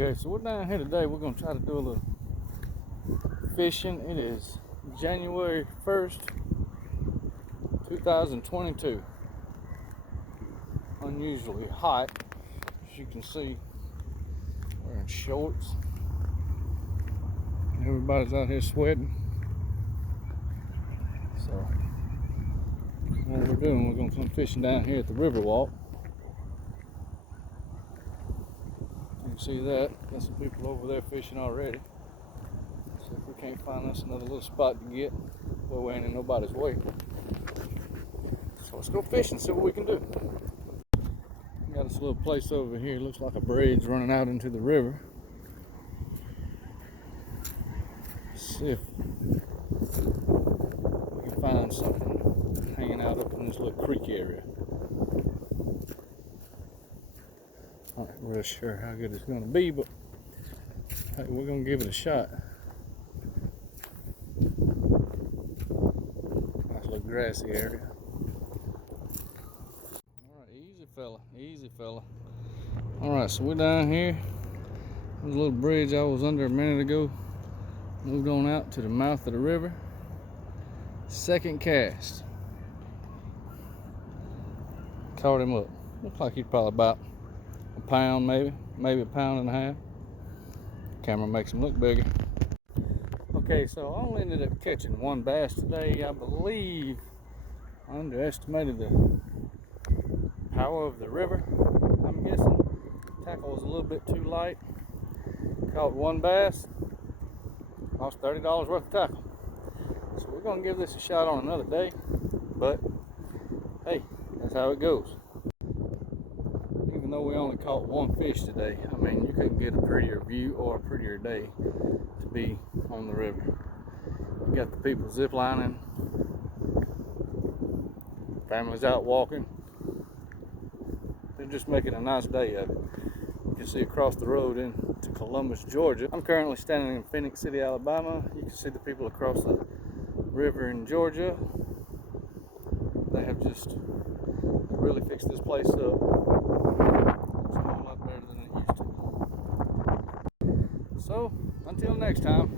Okay, so we're down here today. We're going to try to do a little fishing. It is January 1st, 2022. Unusually hot. As you can see, wearing shorts. Everybody's out here sweating. So, what we're doing, we're going to come fishing down here at the Riverwalk. You can see that. Got some people over there fishing already. See if we can't find us another little spot to get where we ain't in nobody's way. So let's go fishing and see what we can do. Got this little place over here. Looks like a bridge running out into the river. Let's see if we can find something hanging out up in this little creek area. I'm not real sure how good it's going to be, but hey, we're going to give it a shot. Nice little grassy area. Alright, easy fella. Alright, so we're down here. There's a little bridge I was under a minute ago. Moved on out to the mouth of the river. Second cast. Caught him up. Looks like he's probably about a pound, maybe a pound and a half. Camera makes him look bigger. Okay, so I only ended up catching one bass today. I believe I underestimated the power of the river. I'm guessing tackle was a little bit too light. Caught one bass, lost $30 worth of tackle. So we're gonna give this a shot on another day, but hey, that's how it goes. Even though we only caught one fish today, I mean, you couldn't get a prettier view or a prettier day to be on the river. You got the people zip lining, families out walking. They're just making a nice day of it. You can see across the road into Columbus, Georgia. I'm currently standing in Phenix City, Alabama. You can see the people across the river in Georgia. They have just really fixed this place up. It's a whole lot better than it used to. So, until next time,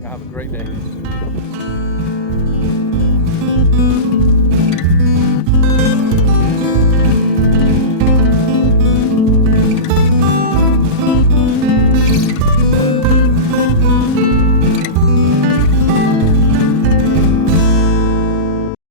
y'all have a great day.